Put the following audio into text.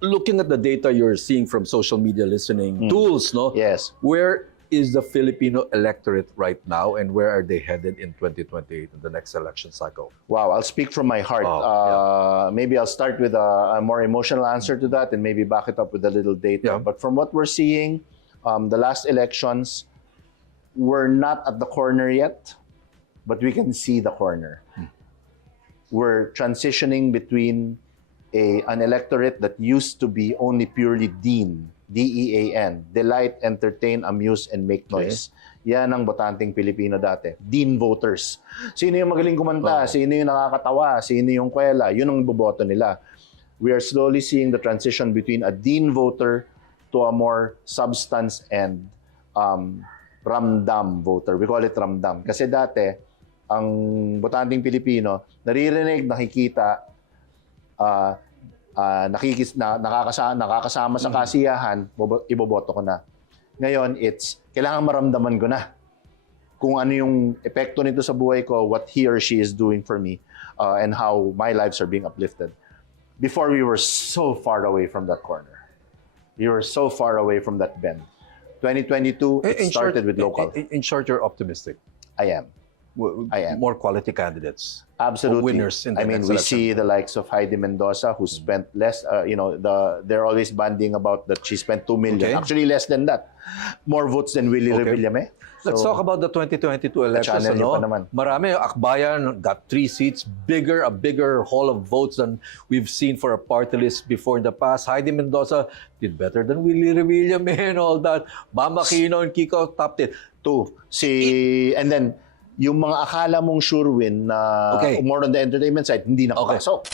looking at the data you're seeing from social media listening tools, no? Yes. Where is the Filipino electorate right now, and where are they headed in 2028 in the next election cycle? Wow, I'll speak from my heart. Maybe I'll start with a more emotional answer to that and maybe back it up with a little data. Yeah. But from what we're seeing, the last elections, we're not at the corner yet, but we can see the corner. We're transitioning between an electorate that used to be only purely DEAN, D-E-A-N, delight, entertain, amuse, and make noise. Yan ang botanteng Pilipino dati. DEAN voters. Sino yung magaling kumanta? Sino yung nakakatawa? Sino yung kwela? Yun ang boboto nila. We are slowly seeing the transition between a DEAN voter to a more substance and ramdam voter. We call it ramdam. Kasi dati, ang botanteng Pilipino, naririnig, nakikita, nakakasama sa kasiyahan, iboboto ko na. Ngayon, kailangan maramdaman ko na kung ano yung epekto nito sa buhay ko, what he or she is doing for me, and how my lives are being uplifted. Before, we were so far away from that corner. We were so far away from that bend. 2022, it started with local. In short, you're optimistic. I am. More quality candidates. Absolutely. Winners in the I mean, next we election. see the likes of Heidi Mendoza, who spent less, they're always banding about that she spent 2 million. Okay. Actually, less than that. More votes than Willie Revillame. Let's talk about the 2022 elections. channel niyo pa naman. Marami, Akbayan got 3 seats, a bigger haul of votes than we've seen for a party list before in the past. Heidi Mendoza did better than Willie Revillame and all that. Mama Aquino and Kiko topped it. 2. And then, yung mga akala mong sure win na more on the entertainment side, hindi nakapasok.